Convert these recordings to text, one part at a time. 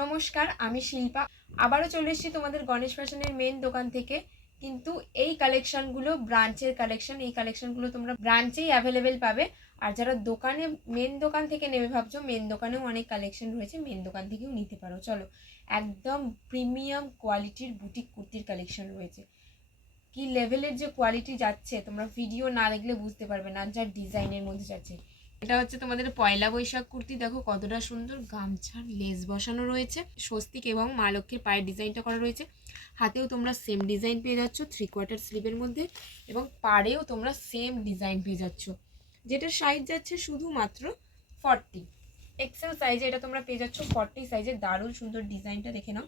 নমস্কার, আমি শিল্পা। আবারও চলে এসেছি তোমাদের গণেশ ফ্যাশনের মেন দোকান থেকে। কিন্তু এই কালেকশনগুলো ব্রাঞ্চের কালেকশন। এই কালেকশনগুলো তোমরা ব্রাঞ্চেই অ্যাভেলেবেল পাবে। আর যারা দোকানে মেন দোকান থেকে নেবে ভাবছো, মেন দোকানেও অনেক কালেকশন রয়েছে, মেন দোকান থেকেও নিতে পারো। চলো, একদম প্রিমিয়াম কোয়ালিটির বুটিক কুর্তির কালেকশন রয়েছে। কি লেভেলের যে কোয়ালিটি যাচ্ছে, তোমরা ভিডিও না দেখলে বুঝতে পারবে না। যা ডিজাইনের মধ্যে যাচ্ছে, এটা হচ্ছে তোমাদের পয়লা বৈশাখ কুর্তি। দেখো কতটা সুন্দর, গামছার লেস বসানো রয়েছে, স্বস্তিক এবং মা লক্ষ্মীর পায়ের ডিজাইনটা করা রয়েছে। হাতেও তোমরা সেম ডিজাইন পেয়ে যাচ্ছ 3/4 স্লিভের মধ্যে, এবং পাড়েও তোমরা সেম ডিজাইন পেয়ে যাচ্ছ, যেটার সাইজ যাচ্ছে শুধুমাত্র 40 এক্সেল সাইজে। এটা তোমরা পেয়ে যাচ্ছ 40 সাইজে। দারুণ সুন্দর ডিজাইনটা দেখে নাও,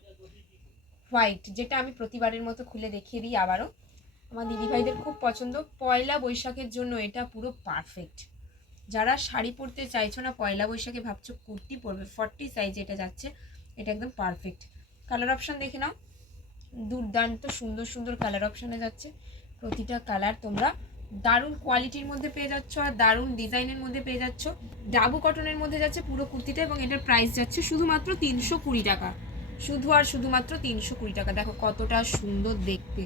হোয়াইট, যেটা আমি প্রতিবারের মতো খুলে দেখিয়ে দিই আবারও। আমার দিদিভাইদের খুব পছন্দ। পয়লা বৈশাখের জন্য এটা পুরো পারফেক্ট। যারা শাড়ি পরতে চাইছো না, পয়লা বৈশাখে ভাবছো কুর্তি পরবে, 40 সাইজে এটা যাচ্ছে, এটা একদম পারফেক্ট। কালার অপশান দেখে নাও, দুর্দান্ত সুন্দর সুন্দর কালার অপশানে যাচ্ছে। প্রতিটা কালার তোমরা দারুণ কোয়ালিটির মধ্যে পেয়ে যাচ্ছ আর দারুণ ডিজাইনের মধ্যে পেয়ে যাচ্ছ। ডাবু কটনের মধ্যে যাচ্ছে পুরো কুর্তিটা, এবং এটার প্রাইস যাচ্ছে শুধুমাত্র 320 টাকা। শুধু আর শুধুমাত্র 320 টাকা। দেখো কতটা সুন্দর দেখতে।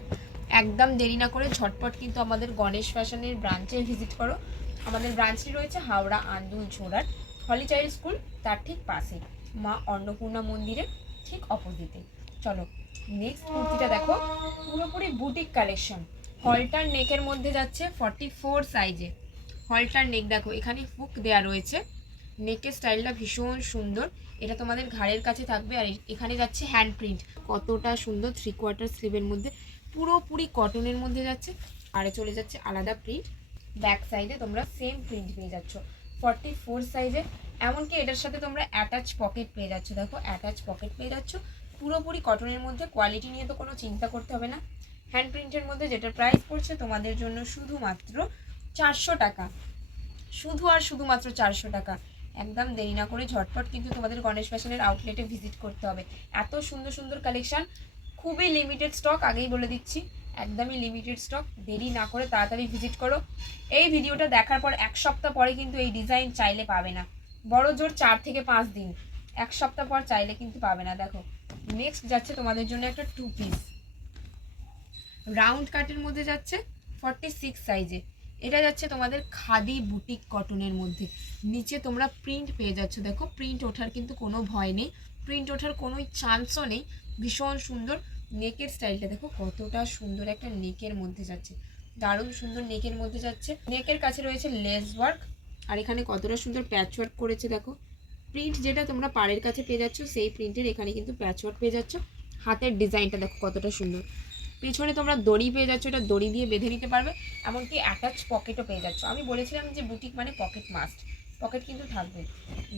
একদম দেরি না করে ঝটপট কিন্তু আমাদের গণেশ ফ্যাশনের ব্রাঞ্চে ভিজিট করো। আমাদের ব্রাঞ্চটি রয়েছে হাওড়া আন্দুল ছোড়ার হলি চাইল্ড স্কুল, তার ঠিক পাশে, মা অন্নপূর্ণা মন্দিরের ঠিক অপোজিটে। চলো, নেক্সট কুর্তিটা দেখো, পুরোপুরি বুটিক কালেকশন। হলটার নেকের মধ্যে যাচ্ছে 44 সাইজে। হলটার নেক দেখো, এখানে হুক দেয়া রয়েছে। নেকের স্টাইলটা ভীষণ সুন্দর। এটা তোমাদের ঘাড়ের কাছে থাকবে, আর এখানে যাচ্ছে হ্যান্ড প্রিন্ট। কতটা সুন্দর, 3/4 স্লিভের মধ্যে, পুরোপুরি কটনের মধ্যে যাচ্ছে। আরে চলে যাচ্ছে আলাদা প্রিন্ট। ব্যাক সাইডে তোমরা সেম প্রিন্ট পেয়ে যাচ্ছ 44 সাইজে। এমনকি এটার সাথে তোমরা অ্যাটাচ পকেট পেয়ে যাচ্ছ। দেখো অ্যাটাচ পকেট পেয়ে যাচ্ছ, পুরোপুরি কটনের মধ্যে। কোয়ালিটি নিয়ে তো কোনো চিন্তা করতে হবে না। হ্যান্ড প্রিন্টের মধ্যে, যেটার প্রাইস পড়ছে তোমাদের জন্য শুধুমাত্র 400 টাকা। শুধু আর শুধুমাত্র 400 টাকা। একদম দেরি না করে ঝটপট কিন্তু তোমাদের গণেশ ফ্যাশনের আউটলেটে ভিজিট করতে হবে। এত সুন্দর সুন্দর কালেকশন, খুবই লিমিটেড স্টক, আগেই বলে দিচ্ছি, একদমই লিমিটেড স্টক। দেরি না করে তাড়াতাড়ি ভিজিট করো। এই ভিডিওটা দেখার পর 1 সপ্তাহ পরে কিন্তু এই ডিজাইন চাইলে পাবে না। বড় জোর 4 থেকে 5 দিন, 1 সপ্তাহ পর চাইলে কিন্তু পাবে না। দেখো নেক্সট যাচ্ছে তোমাদের জন্য একটা 2 পিস রাউন্ড কাটের মধ্যে যাচ্ছে 46 সাইজে। এটা যাচ্ছে তোমাদের খাদি বুটিক কটনের মধ্যে। নিচে তোমরা প্রিন্ট পেয়ে যাচ্ছ। দেখো প্রিন্ট ওঠার কিন্তু কোনো ভয় নেই, প্রিন্ট ওঠার কোনো চান্সও নেই। ভীষণ সুন্দর নেকের স্টাইলটা দেখো, কতটা সুন্দর একটা নেকের মধ্যে যাচ্ছে, দারুণ সুন্দর নেকের মধ্যে যাচ্ছে। নেকের কাছে রয়েছে লেস ওয়ার্ক, আর এখানে কতটা সুন্দর প্যাচ ওয়ার্ক করেছে। দেখো প্রিন্ট যেটা তোমরা পাড়ের কাছে পেয়ে যাচ্ছ, সেই প্রিন্টের এখানে কিন্তু প্যাচ ওয়ার্ক পেয়ে যাচ্ছ। হাতের ডিজাইনটা দেখো কতটা সুন্দর। পেছনে তোমরা দড়ি পেয়ে যাচ্ছ, এটা দড়ি দিয়ে বেঁধে নিতে পারবে। এমনকি অ্যাটাচ পকেটও পেয়ে যাচ্ছ। আমি বলেছিলাম যে বুটিক মানে পকেট মাস্ট, পকেট কিন্তু থাকবে।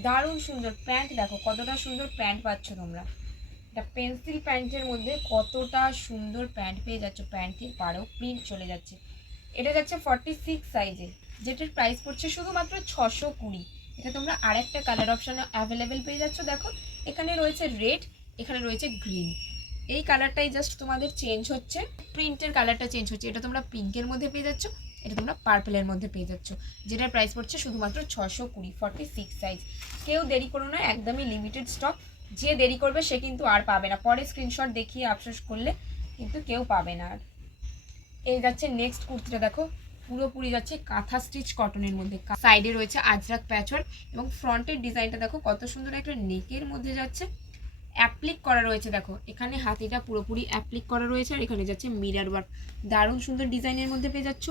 দারুণ সুন্দর প্যান্ট দেখো, কতটা সুন্দর প্যান্ট পাচ্ছ তোমরা। এটা পেন্সিল প্যান্টের মধ্যে কতটা সুন্দর প্যান্ট পেয়ে যাচ্ছ। প্যান্টের পাড়েও প্রিন্ট চলে যাচ্ছে। এটা যাচ্ছে 46 সাইজে, যেটার প্রাইস পড়ছে শুধুমাত্র 620। এটা তোমরা আরেকটা কালার অপশানে অ্যাভেলেবেল পেয়ে যাচ্ছ। দেখো এখানে রয়েছে রেড, এখানে রয়েছে গ্রিন। এই কালারটাই জাস্ট তোমাদের চেঞ্জ হচ্ছে, প্রিন্টের কালারটা চেঞ্জ হচ্ছে। এটা তোমরা পিঙ্কের মধ্যে পেয়ে যাচ্ছ, এটা তোমরা পার্পেলের মধ্যে পেয়ে যাচ্ছ, যেটার প্রাইস পড়ছে শুধুমাত্র 620, 46 সাইজ। কেউ দেরি করো না, একদমই লিমিটেড স্টক। যে দেরি করবে সে কিন্তু আর পাবে না, পরে স্ক্রিনশট দেখিয়ে আফসোস করলে কিন্তু কেউ পাবে না আর। এই যাচ্ছে নেক্সট কুর্তিটা দেখো, পুরোপুরি যাচ্ছে কাঁথা স্টিচ কটনের মধ্যে। সাইডে রয়েছে আজরাক প্যাচওয়ার্ক, এবং ফ্রন্টের ডিজাইনটা দেখো কত সুন্দর একটা নেকের মধ্যে যাচ্ছে। অ্যাপ্লিক করা রয়েছে, দেখো এখানে হাতিটা পুরোপুরি অ্যাপ্লিক করা রয়েছে, আর এখানে যাচ্ছে মিরার ওয়ার্ক। দারুণ সুন্দর ডিজাইনের মধ্যে পেয়ে যাচ্ছ।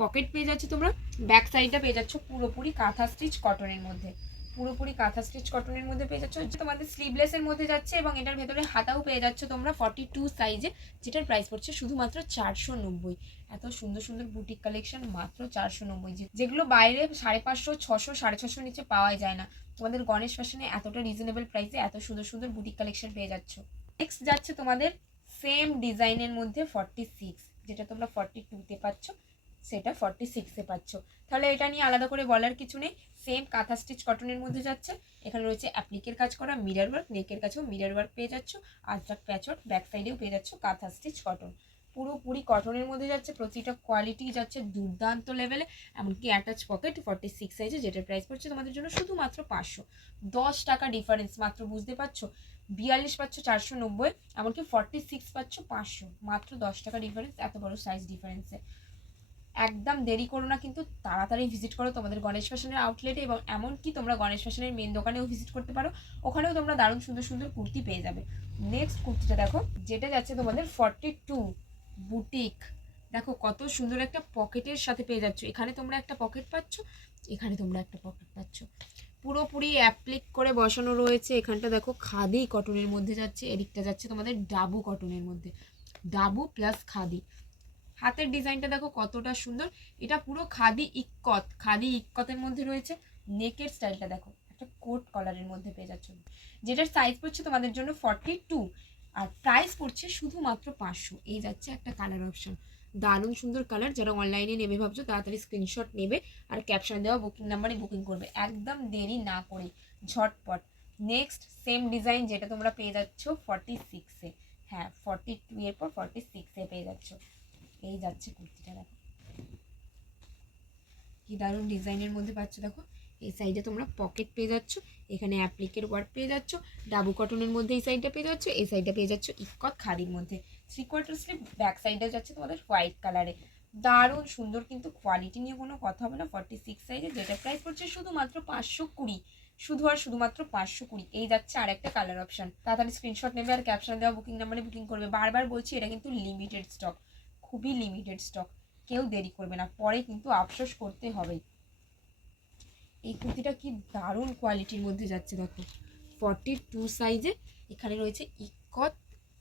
পকেট পেয়ে যাচ্ছে তোমরা, ব্যাক সাইডটা পেয়ে যাচ্ছ পুরোপুরি কাঁথা স্টিচ কটনের মধ্যে। পুরোপুরি কাঁথা স্টিচ কটনের মধ্যে পেয়ে যাচ্ছ, তোমাদের স্লিভলেসের মধ্যে যাচ্ছে, এবং এটার ভেতরে হাতাও পেয়ে যাচ্ছ তোমরা 42 সাইজে, যেটার প্রাইস পড়ছে শুধুমাত্র 490। এত সুন্দর সুন্দর বুটিক কালেকশন মাত্র 490, যেগুলো বাইরে 550, 600, 650 নিচে পাওয়াই যায় না। তোমাদের গণেশ ফ্যাশনে এতটা রিজনেবল প্রাইসে এত সুন্দর সুন্দর বুটিক কালেকশন পেয়ে যাচ্ছ। নেক্সট যাচ্ছে তোমাদের সেম ডিজাইনের মধ্যে 46, যেটা তোমরা 42তে পাচ্ছ, সেটা 46-এ পাচ্ছ। তাহলে এটা নিয়ে আলাদা করে বলার কিছু নেই। সেম কাঁথা স্টিচ কটনের মধ্যে যাচ্ছে। এখানে রয়েছে অ্যাপ্লিকের কাজ করা, মিরার ওয়ার্ক, নেকের কাছেও মিরার ওয়ার্ক পেয়ে যাচ্ছ, আজরাক প্যাচওয়ার্ক, ব্যাক সাইডেও পেয়ে যাচ্ছ কাঁথা স্টিচ কটন। পুরোপুরি কটনের মধ্যে যাচ্ছে, প্রতিটা কোয়ালিটি যাচ্ছে দুর্দান্ত লেভেলে। এমনকি অ্যাটাচ পকেট 46 সাইজে, যেটার প্রাইস পড়ছে তোমাদের জন্য শুধুমাত্র 500। 10 টাকা ডিফারেন্স মাত্র, বুঝতে পারছো? 42 পাচ্ছ 490, এমনকি 46 পাচ্ছ 500, মাত্র 10 টাকা ডিফারেন্স, এত বড় সাইজ ডিফারেন্সে। একদম দেরি করো না, কিন্তু তাড়াতাড়ি ভিজিট করো তোমাদের গণেশ ফ্যাশনের আউটলেটে, এবং এমনকি তোমরা গণেশ ফ্যাশনের মেন দোকানেও ভিজিট করতে পারো, ওখানেও তোমরা দারুণ সুন্দর সুন্দর কুর্তি পেয়ে যাবে। নেক্সট কুর্তিটা দেখো, যেটা যাচ্ছে তোমাদের 42 বুটিক। দেখো কত সুন্দর একটা পকেটের সাথে পেয়ে যাচ্ছ, এখানে তোমরা একটা পকেট পাচ্ছ, এখানে তোমরা একটা পকেট পাচ্ছ, পুরোপুরি অ্যাপ্লিক করে বসানো রয়েছে। এখানটা দেখো খাদি কটনের মধ্যে যাচ্ছে, এদিকটা যাচ্ছে তোমাদের ডাবু কটনের মধ্যে, ডাবু প্লাস খাদি। হাতের ডিজাইনটা দেখো কতটা সুন্দর, এটা পুরো খাদি ইক্কত, খাদি ইক্কতের মধ্যে রয়েছে। নেকের স্টাইলটা দেখো, একটা কোট কলারের মধ্যে পেয়ে যাচ্ছ, যেটার সাইজ পড়ছে তোমাদের জন্য 42, আর প্রাইস পড়ছে শুধুমাত্র 500। এই যাচ্ছে একটা কালার অপশন, দারুণ সুন্দর কালার। যারা অনলাইনে নেবে ভাবছো তাড়াতাড়ি স্ক্রিনশট নেবে আর ক্যাপশন দেওয়া বুকিং নাম্বারে বুকিং করবে, একদম দেরি না করে, ঝটপট। নেক্সট সেম ডিজাইন, যেটা তোমরা পেয়ে যাচ্ছ 46-এ, হ্যাঁ 42 এর পর 46-এ পেয়ে যাচ্ছ। এই যাচ্ছে কুর্তিটা দেখো কি দারুণ ডিজাইনের মধ্যে পাচ্ছ। দেখো এই সাইডে তোমরা পকেট পেয়ে যাচ্ছ, এখানে অ্যাপ্লিকের ওয়ার্ক পেয়ে যাচ্ছ, ডাবু কটনের মধ্যে এই সাইডটা পেয়ে যাচ্ছ, এই সাইডটা পেয়ে যাচ্ছ ইক্কত খাদির মধ্যে। 3/4 স্লিভ, ব্যাক সাইডটা যাচ্ছে তোমাদের হোয়াইট কালারে, দারুণ সুন্দর, কিন্তু কোয়ালিটি নিয়ে কোনো কথা হবে না। 46 সাইজে, যেটা প্রাইস পড়ছে শুধুমাত্র 520, শুধু আর শুধুমাত্র 520। এই যাচ্ছে আর একটা কালার অপশন, তাড়াতাড়ি স্ক্রিনশট নেবে আর ক্যাপশন দেওয়া বুকিং নাম্বারে বুকিং করবে। বারবার বলছি, এটা কিন্তু লিমিটেড স্টক, খুবই লিমিটেড স্টক, কেউ দেরি করবে না, পরে কিন্তু আফসোস করতে হবে। এই কুর্তিটা কি দারুণ কোয়ালিটির মধ্যে যাচ্ছে দেখো, 42 সাইজে, এখানে রয়েছে ইকত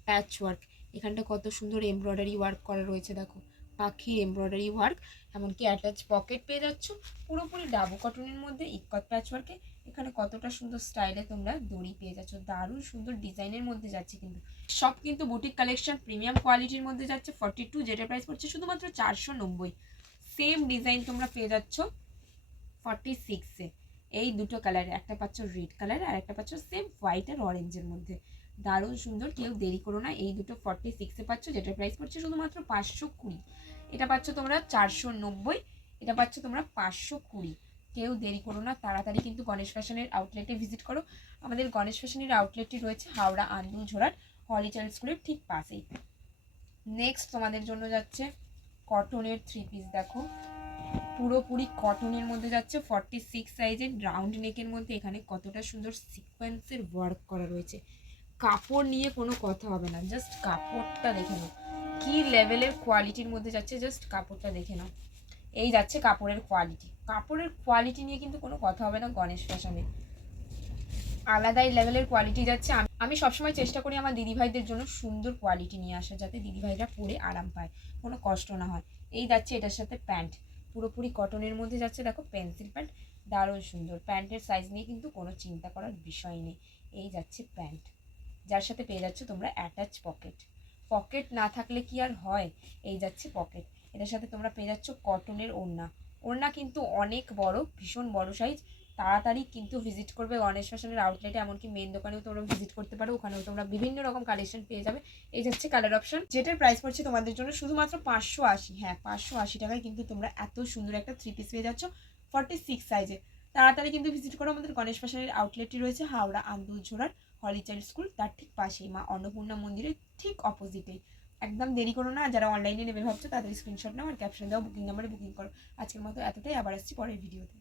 প্যাচ ওয়ার্ক, এখানটা কত সুন্দর এমব্রয়ডারি ওয়ার্ক করা রয়েছে দেখো, পাখির এমব্রয়ডারি ওয়ার্ক, এমনকি অ্যাটাচ পকেট পেয়ে যাচ্ছ, পুরোপুরি ডাবু কটনের মধ্যে ইকত প্যাচ ওয়ার্কে। এখানে কতটা সুন্দর স্টাইলে তোমরা দড়ি পেয়ে যাচ্ছ, দারুণ সুন্দর ডিজাইনের মধ্যে যাচ্ছে, কিন্তু সব কিন্তু বুটিক কালেকশন প্রিমিয়াম কোয়ালিটির মধ্যে যাচ্ছে। 42, যেটা প্রাইস পড়ছে শুধুমাত্র 490। সেম ডিজাইন তোমরা পেয়ে যাচ্ছ 46-এ, এই দুটো কালারে, একটা পাচ্ছ রেড কালার আর একটা পাচ্ছ সেম হোয়াইট আর অরেঞ্জের মধ্যে, দারুণ সুন্দর, কেউ দেরি করো না। এই দুটো 46-এ পাচ্ছ, যেটার প্রাইস পড়ছে শুধুমাত্র 520। এটা পাচ্ছ তোমরা 490, এটা পাচ্ছ তোমরা 520। কেউ দেরি করো না, তাড়াতাড়ি কিন্তু গণেশ ফ্যাশনের আউটলেটে ভিজিট করো। আমাদের গণেশ ফ্যাশনের আউটলেটটি রয়েছে হাওড়া আন্দুল ঝোড়ার হলি চাইল্ড স্কুলের ঠিক পাশেই। নেক্সট তোমাদের জন্য যাচ্ছে কটনের 3 পিস। দেখো পুরোপুরি কটনের মধ্যে যাচ্ছে, 46 সাইজের, রাউন্ড নেকের মধ্যে, এখানে কতটা সুন্দর সিকোয়েন্সের ওয়ার্ক করা রয়েছে। কাপড় নিয়ে কোনো কথা হবে না, জাস্ট কাপড়টা দেখে নাও কি লেভেলের কোয়ালিটির মধ্যে যাচ্ছে, জাস্ট কাপড়টা দেখে নাও। এই যাচ্ছে কাপড়ের কোয়ালিটি, কাপড়ের কোয়ালিটি নিয়ে কিন্তু কোনো কথা হবে না গণেশ ফ্যাশনে, আলাদাই লেভেলের কোয়ালিটি যাচ্ছে। আমি সবসময় চেষ্টা করি আমার দিদিভাইদের জন্য সুন্দর কোয়ালিটি নিয়ে আসা, যাতে দিদিভাইরা পরে আরাম পায়, কোনো কষ্ট না হয়। এই যাচ্ছে এটার সাথে প্যান্ট, পুরোপুরি কটনের মধ্যে যাচ্ছে, দেখো পেন্সিল প্যান্ট, দারুণ সুন্দর। প্যান্টের সাইজ নিয়ে কিন্তু কোনো চিন্তা করার বিষয় নেই। এই যাচ্ছে প্যান্ট, যার সাথে পেয়ে যাচ্ছে তোমরা অ্যাটাচ পকেট, পকেট না থাকলে কি আর হয়, এই যাচ্ছে পকেট। এটার সাথে তোমরা পেয়ে যাচ্ছ কটনের ওড়না, ওড়না কিন্তু অনেক বড়, ভীষণ বড় সাইজ। তাড়াতাড়ি কিন্তু ভিজিট করবে গণেশ ফ্যাশনের আউটলেটে, এমনকি মেন দোকানেও তোমরা ভিজিট করতে পারো, ওখানেও তোমরা বিভিন্ন রকম কালেকশন পেয়ে যাবে। এই যাচ্ছে কালার অপশন, যেটার প্রাইস পড়ছে তোমাদের জন্য শুধুমাত্র 580। হ্যাঁ 580 টাকায় কিন্তু তোমরা এত সুন্দর একটা 3 পিস পেয়ে যাচ্ছ 46 সাইজে। তাড়াতাড়ি কিন্তু ভিজিট করো, আমাদের গণেশ ফ্যাশনের আউটলেটটি রয়েছে হাওড়া আন্দুল ঝোড়ার হলি চাইল্ড স্কুল, তার ঠিক পাশেই, মা অন্নপূর্ণা মন্দিরের ঠিক অপোজিটে। একদম দেরি করো না, যারা অনলাইনে নেবে ভাবছো তাদের স্ক্রিনশট নাও আর ক্যাপশন দাও বুকিং নাম্বারে বুকিং করো। আজকের মতো এতটাই, আবার আসছি পরের ভিডিওতে।